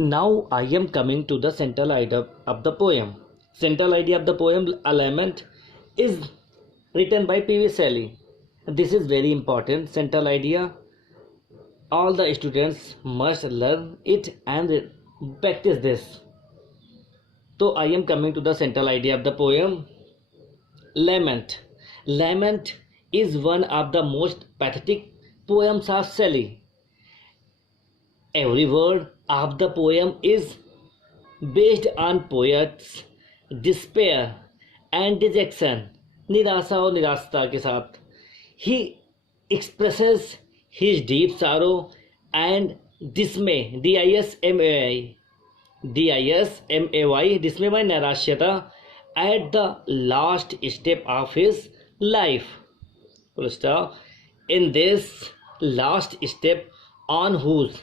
Now I am coming to the central idea of the poem. Central idea of the poem element is written by P.V. Shelley. This is very important. Central idea. All the students must learn it and practice this. So I am coming to the central idea of the poem. Lament. Lament is one of the most pathetic poems of Shelley. Every word of the poem is based on poet's despair and dejection, निराशा और निराशता के साथ. He expresses his deep sorrow and dismay, dismay, dismay by नैराश्यता at the last step of his life. In this last step on whose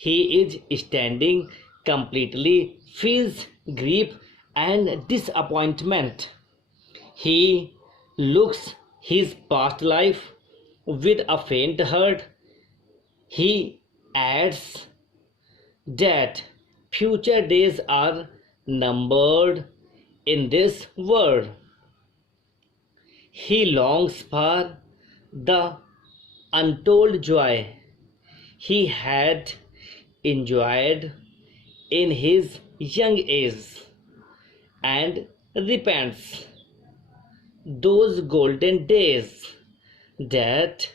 he is standing completely feels grief and disappointment. He looks his past life with a faint heart. He adds that future days are numbered in this world. He longs for the untold joy he had enjoyed in his young age and repents those golden days that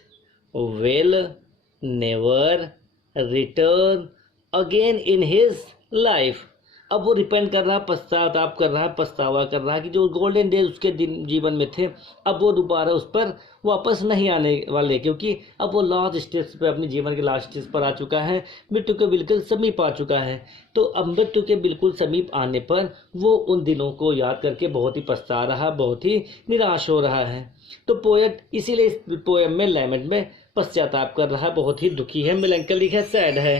will never return again in his life. अब वो repent कर रहा है, पश्चाताप कर रहा है, पछतावा कर रहा है कि जो गोल्डन डेज उसके दिन जीवन में थे अब वो दोबारा उस पर वापस नहीं आने वाले, क्योंकि अब वो लास्ट स्टेज पे अपने जीवन के लास्ट स्टेज पर आ चुका है, मृत्यु के बिल्कुल समीप आ चुका है. तो अब मृत्यु के बिल्कुल समीप आने पर वो उन दिनों को याद करके बहुत ही पछता रहा, बहुत ही निराश हो रहा है. तो पोएट इसीलिए इस पोएम में लैमेंट में पश्चाताप कर रहा है, बहुत ही दुखी है, मेलैंकोलिक है, सैड है,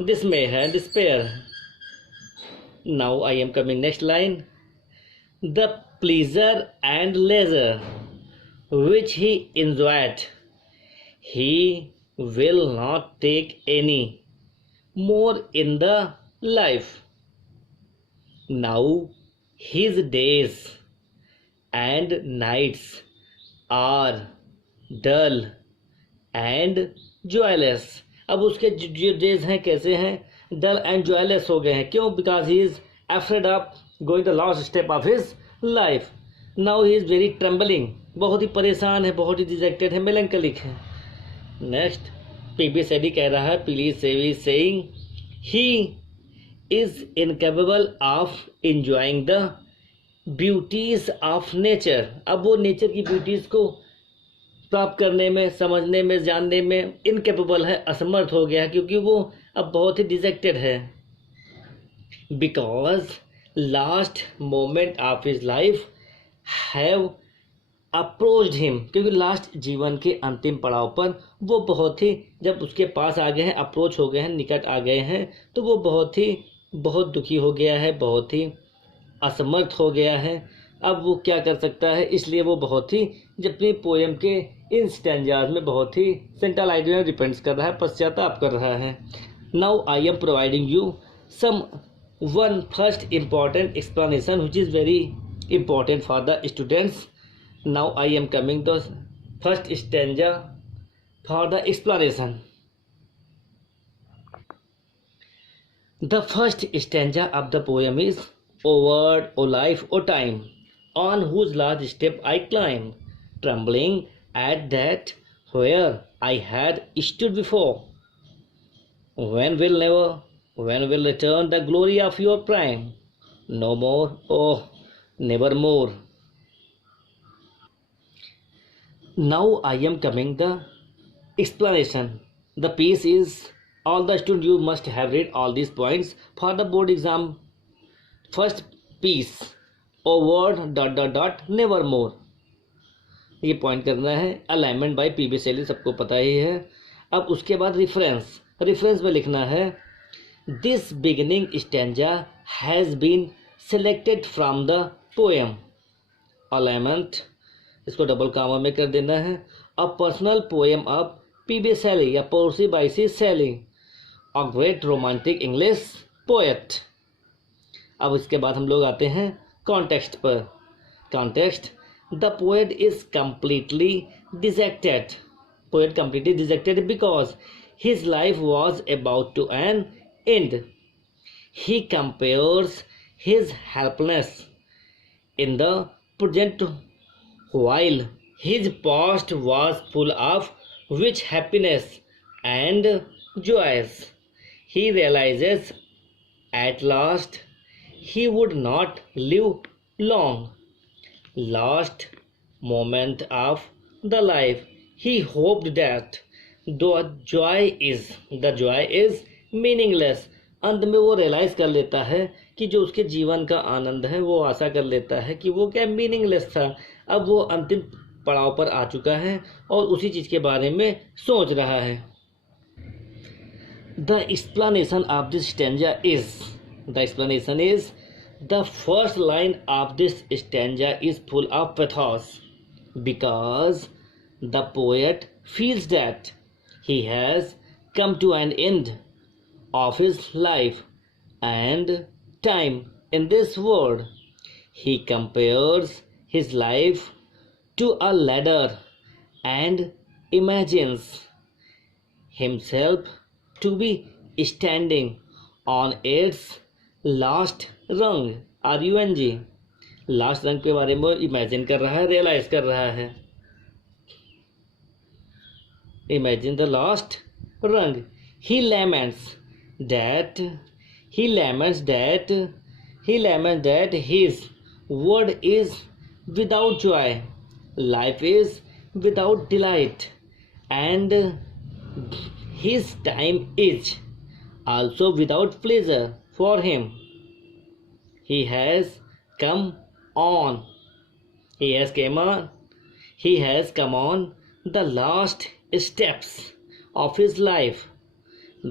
डिस्मे है, despair. Now I am coming next line. The pleasure and leisure which he enjoyed, he will not take any more in the life. Now his days and nights are dull and joyless. अब उसके जो days हैं कैसे हैं, dull and joyless हो गए हैं. क्यों? Because he is afraid of going the last step of his life. Now he is very trembling, बहुत ही परेशान है, बहुत ही डिजेक्टेड है, मेलैंकोलिक है. Next PB. शेली कह रहा है, please Shelley saying he is incapable of enjoying the beauties of nature. अब वो नेचर की ब्यूटीज को प्राप्त करने में, समझने में, जानने में इनकेपेबल है, असमर्थ हो गया है, क्योंकि वो अब बहुत ही डिजेक्टेड है. Because last moment of his life have approached him, क्योंकि लास्ट जीवन के अंतिम पड़ाव पर वो बहुत ही, जब उसके पास आ गए हैं, अप्रोच हो गए हैं, निकट आ गए हैं, तो वो बहुत दुखी हो गया है, बहुत ही असमर्थ हो गया है. अब वो क्या कर सकता है, इसलिए वो बहुत ही अपनी पोएम के इन स्टैंजाज में बहुत ही सेंट्रल आइडिया डिपेंड्स कर रहा है, पश्चाताप कर रहा है. Now I am providing you some one first important explanation which is very important for the students. Now I am coming the first stanza for the explanation. The first stanza of the poem is, O word, O life, O time, on whose last step I climb, trembling at that where I had stood before. When will return the glory of your prime? No more, oh, nevermore. Now I am coming the explanation. The piece is, all the students you must have read all these points for the board exam. First piece, O word ... never more, ये point करना है. Alignment bye PB. शेली, सबको पता ही है. अब उसके बाद reference में लिखना है, this beginning stanza has been selected from the poem. Alignment इसको डबल कामा में कर देना है. A personal poem of P B. Shelley या Percy Bysshe Shelley, a great romantic English poet. अब इसके बाद हम लोग आते हैं कॉन्टेक्स्ट पर। Context, the poet is completely dejected. Poet completely dejected because his life was about to an end. He compares his helpless in the present while his past was full of rich happiness and joys. He realizes at last he would not live long. Last moment of the life he hoped that the joy is meaningless. अंत में वो realise कर लेता है कि जो उसके जीवन का आनंद है वो आशा कर लेता है कि वो क्या मीनिंगलेस था। अब वो अंतिम पड़ाव पर आ चुका है और उसी चीज़ के बारे में सोच रहा है। The explanation of this stanza is the first line of this stanza is full of pathos because the poet feels that he has come to an end of his life and time in this world. He compares his life to a ladder and imagines himself to be standing on its last rung, RUNG. Last रंग के बारे में imagine कर रहा है, realise कर रहा है। इमेजिन द लास्ट रंग। He laments that his world is without joy, life is without delight, and his time is also without pleasure for him. He has come on the last steps of his life.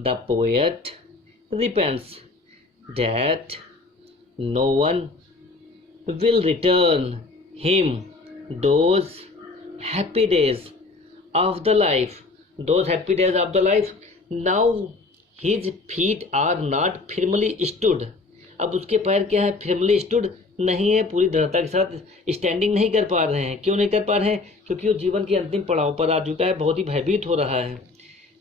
The poet repents that no one will return him those happy days of the life. Now his feet are not firmly stood. अब उसके पैर क्या है? firmly stood नहीं है, पूरी दृढ़ता के साथ स्टैंडिंग नहीं कर पा रहे हैं। क्यों नहीं कर पा रहे हैं? क्योंकि वो जीवन के अंतिम पड़ाव पर आ चुका है, बहुत ही भयभीत हो रहा है।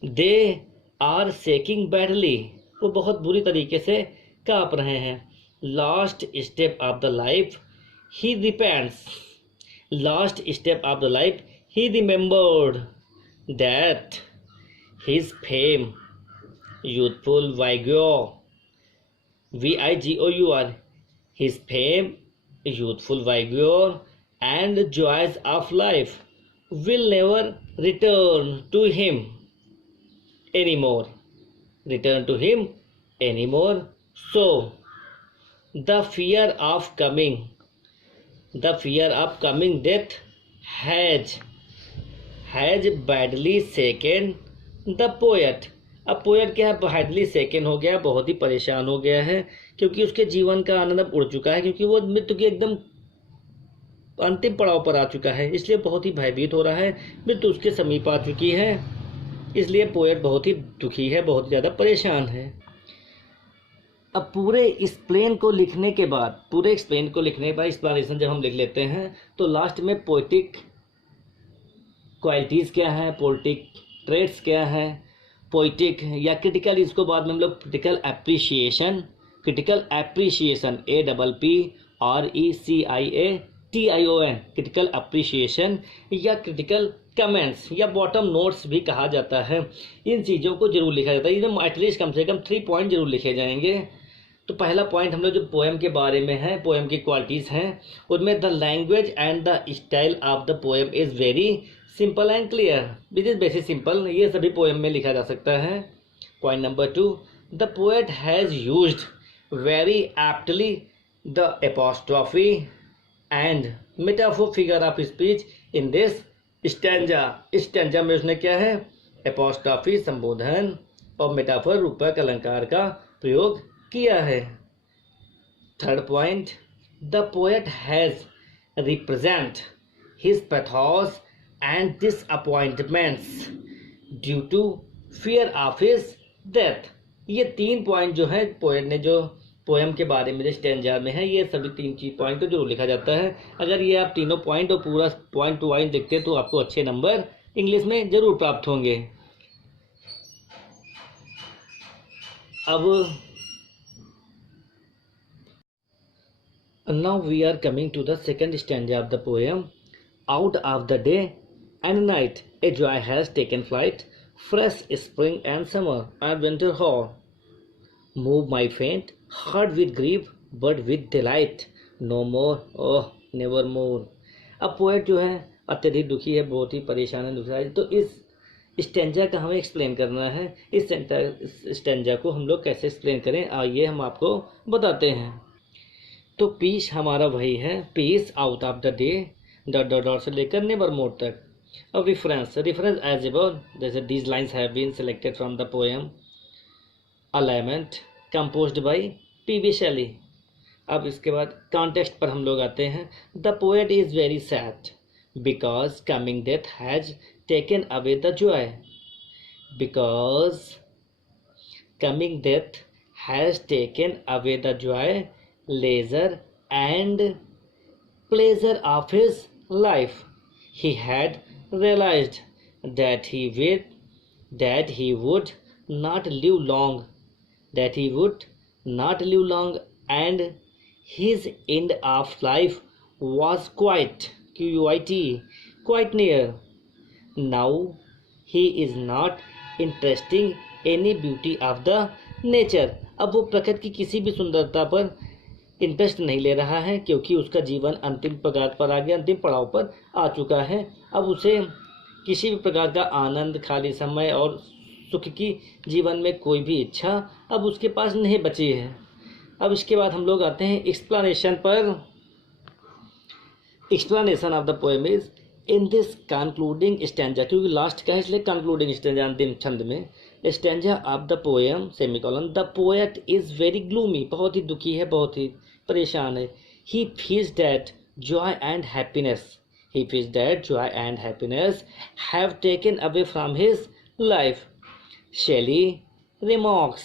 दे आर शेकिंग बैडली, वो बहुत बुरी तरीके से काँप रहे हैं। Last step of the life he repents, he remembered that his fame, youthful vigor, VIGOUR, his fame, youthful vigor, and joys of life will never return to him anymore. So the fear of coming death has badly shaken the poet. अब poet क्या है? badly shaken हो गया, बहुत ही परेशान हो गया है, क्योंकि उसके जीवन का आनंद अब उड़ चुका है, क्योंकि वो मृत्यु के एकदम अंतिम पड़ाव पर आ चुका है, इसलिए बहुत ही भयभीत हो रहा है। मृत्यु उसके समीप आ चुकी है, इसलिए पोएट बहुत ही दुखी है, बहुत ज़्यादा परेशान है। अब पूरे एक्सप्लेन को लिखने के बाद एक्सप्लेनेशन जब हम लिख लेते हैं तो लास्ट में पोएटिक क्वालिटीज़ क्या है, पोएटिक ट्रेट्स क्या है, पोएटिक या क्रिटिकल, इसको बाद में हम लोग critical appreciation APPRECIATION critical appreciation या क्रिटिकल कमेंट्स या बॉटम नोट्स भी कहा जाता है। इन चीज़ों को जरूर लिखा जाता है, इनमें एटलीस्ट कम से कम 3 पॉइंट जरूर लिखे जाएंगे। तो पहला पॉइंट हम लोग जो पोएम के बारे में है, पोएम की क्वालिटीज़ हैं, उनमें the language and the style of the poem is very simple and clear. This is basic simple, ये सभी पोएम में लिखा जा सकता है। Point number 2, the poet has used very aptly the apostrophe and metaphor figure of speech in this stanza में उसने क्या है? एपोस्ट्रॉफी संबोधन और मेटाफोर रूपक अलंकार का प्रयोग किया है। Third point, the poet has represent his pathos and disappointments due to fear of his death. ये 3 पॉइंट जो है पोएट ने जो पोएम के बारे में जो स्टैंजा में है, ये सभी 3 चीज पॉइंट को जरूर लिखा जाता है। अगर ये आप तीनों पॉइंट और पूरा पॉइंट टू पॉइंट देखते तो आपको अच्छे नंबर इंग्लिश में जरूर प्राप्त होंगे। अब now we are coming to the second stanza of the poem. Out of the day and night a joy has taken flight, fresh spring and summer and winter hoar move my faint heart with grief but with delight, no more, oh never more। अब poet जो है अत्यधिक दुखी है, बहुत ही परेशान है, दुखी है। तो इस स्टेंजा का हमें एक्सप्लेन करना है। इस स्टेंजा को हम लोग कैसे एक्सप्लेन करें, आइए हम आपको बताते हैं। तो पीस हमारा वही है, piece out of the day dot dot dot से लेकर नेवर मोर तक। अब रेफरेंस एज अबव, जैसे these lines have been selected from the poem a lament composed by P B. Shelley. अब इसके बाद कॉन्टेक्स्ट पर हम लोग आते हैं। The poet is very sad because coming death has taken away the Joy, because coming death has taken away the Joy, leisure and pleasure of his life. He had realized that he would not live long, and his end of life was quite near. Now he is not interesting any beauty of the nature. अब वो प्रकृति की किसी भी सुंदरता पर interest नहीं ले रहा है, क्योंकि उसका जीवन अंतिम प्रकार पर आ गया, अंतिम पड़ाव पर आ चुका है। अब उसे किसी भी प्रकार का आनंद, खाली समय और सुख की जीवन में कोई भी इच्छा अब उसके पास नहीं बची है। अब इसके बाद हम लोग आते हैं एक्सप्लेनेशन पर। Explanation of the poem is in this concluding stanza, क्योंकि लास्ट का है इसलिए कंक्लूडिंग स्टैंजा, अंतिम छंद में। Stanza of the poem semicolon, the poet is very gloomy, बहुत ही दुखी है, बहुत ही परेशान है। He feels that joy and happiness have taken away from his life. Shelley remarks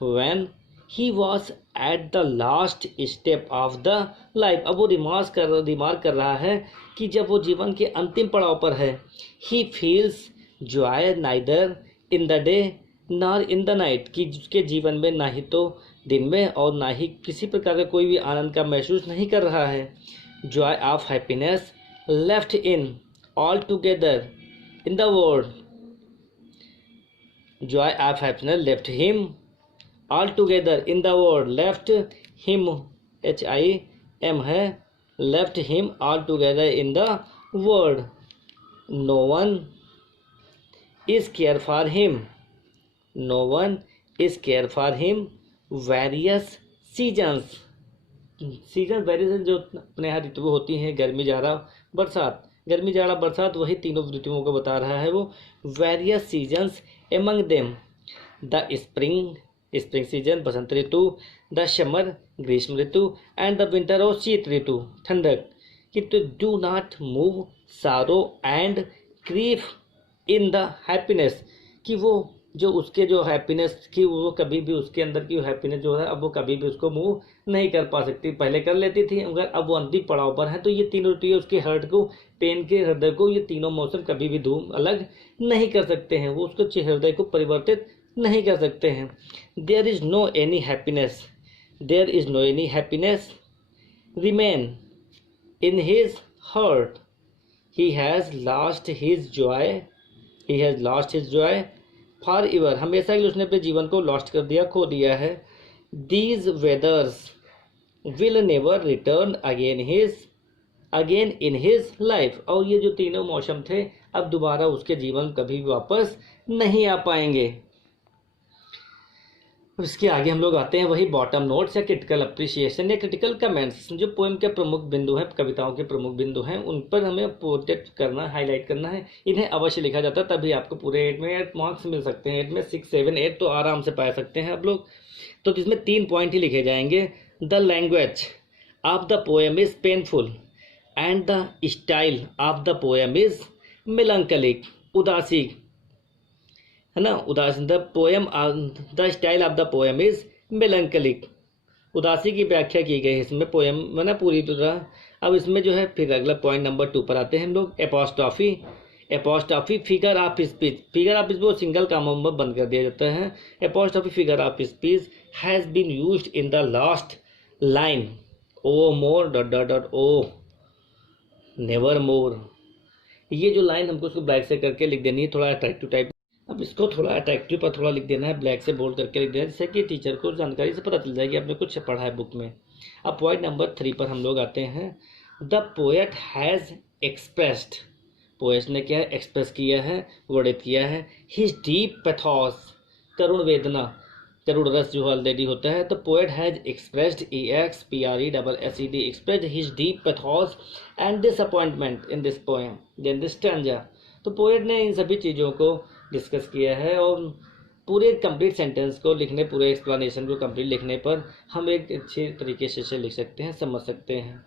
when he was at the last step of the life. अब वो रिमार्क कर रहा है कि जब वो जीवन के अंतिम पड़ाव पर है। He feels Joy neither in the day nor in the night, कि उसके जीवन में ना ही तो दिन में और ना ही किसी प्रकार का कोई भी आनंद का महसूस नहीं कर रहा है। Joy of happiness left in all together in the world, joy of happiness left him all together in the world, left him HIM है, left him all together in the world. No one is care for him, no one is care for him. Various seasons various जो अपने यहाँ ऋतु होती हैं, गर्मी जाड़ा बरसात, वही तीनों ऋतुओं को बता रहा है वो। Various seasons among them the spring season Basant Ritu, the summer ग्रीष्म ऋतु, एंड द विंटर और शीत ऋतु ठंडक। कि तो डू नॉट मूव सारो and grief in the happiness, कि वो जो उसके जो हैप्पीनेस की वो कभी भी उसके अंदर की हैप्पीनेस जो है अब वो कभी भी उसको मूव नहीं कर पा सकती। पहले कर लेती थी, मगर अब वो अंतिम पड़ाव पर है। तो ये तीनों ऋतु उसके हर्ट को, पेन के हृदय को, ये तीनों मौसम कभी भी धूम अलग नहीं कर सकते हैं, वो उसको हृदय को परिवर्तित नहीं कर सकते हैं। There is no any happiness remain in his heart, he has lost his joy for ever, हमेशा के लिए उसने अपने जीवन को लॉस्ट कर दिया, खो दिया है। These वेदर्स will never return again in his life, और ये जो तीनों मौसम थे अब दोबारा उसके जीवन कभी भी वापस नहीं आ पाएंगे। इसके आगे हम लोग आते हैं वही बॉटम नोट्स या क्रिटिकल अप्रिसिएशन या क्रिटिकल कमेंट्स। जो पोएम के प्रमुख बिंदु हैं, कविताओं के प्रमुख बिंदु हैं, उन पर हमें प्रोटेक्ट करना, हाईलाइट करना है। इन्हें अवश्य लिखा जाता है, तभी आपको पूरे 8 में 8 मार्क्स मिल सकते हैं। 8 में 6, 7, 8 तो आराम से पा सकते हैं आप लोग। तो इसमें 3 पॉइंट ही लिखे जाएंगे। The language of the poem is painful and the style of the poem is melancholic, उदासी। है ना। उदासी the poem the style of the poem is melancholic, उदासी की व्याख्या की गई है इसमें पोएम में ना पूरी तरह। अब इसमें जो है फिर अगला पॉइंट नंबर 2 पर आते हैं हम लोग। Apostrophe, apostrophe figure of speech, figure of speech वो सिंगल कामों में बंद कर दिया जाता है। Apostrophe figure of speech has been used in the last line, O more dot dot dot O never more. ये जो लाइन हमको उसको ब्लैक से करके लिख देनी है, थोड़ा अट्रैक्टिव टाइप। अब इसको थोड़ा अट्रैक्टिव पर थोड़ा लिख देना है, ब्लैक से बोल्ड करके लिख देना है, जिससे कि टीचर को जानकारी से पता चल जाएगी आपने कुछ पढ़ा है बुक में। अब पॉइंट नंबर 3 पर हम लोग आते हैं। The poet has expressed, poet ने क्या एक्सप्रेस किया है, वर्णित किया है, हिज डीप पैथोस, करुण वेदना, करुण रस जो ऑलरेडी होता है। तो poet has expressed EXPRESSED expressed his deep pathos and disappointment in this poem in this stanza. तो पोएट ने इन सभी चीज़ों को डिस्कस किया है और पूरे कंप्लीट सेंटेंस को लिखने, पूरे एक्सप्लेनेशन को कंप्लीट लिखने पर हम एक अच्छे तरीके से लिख सकते हैं, समझ सकते हैं।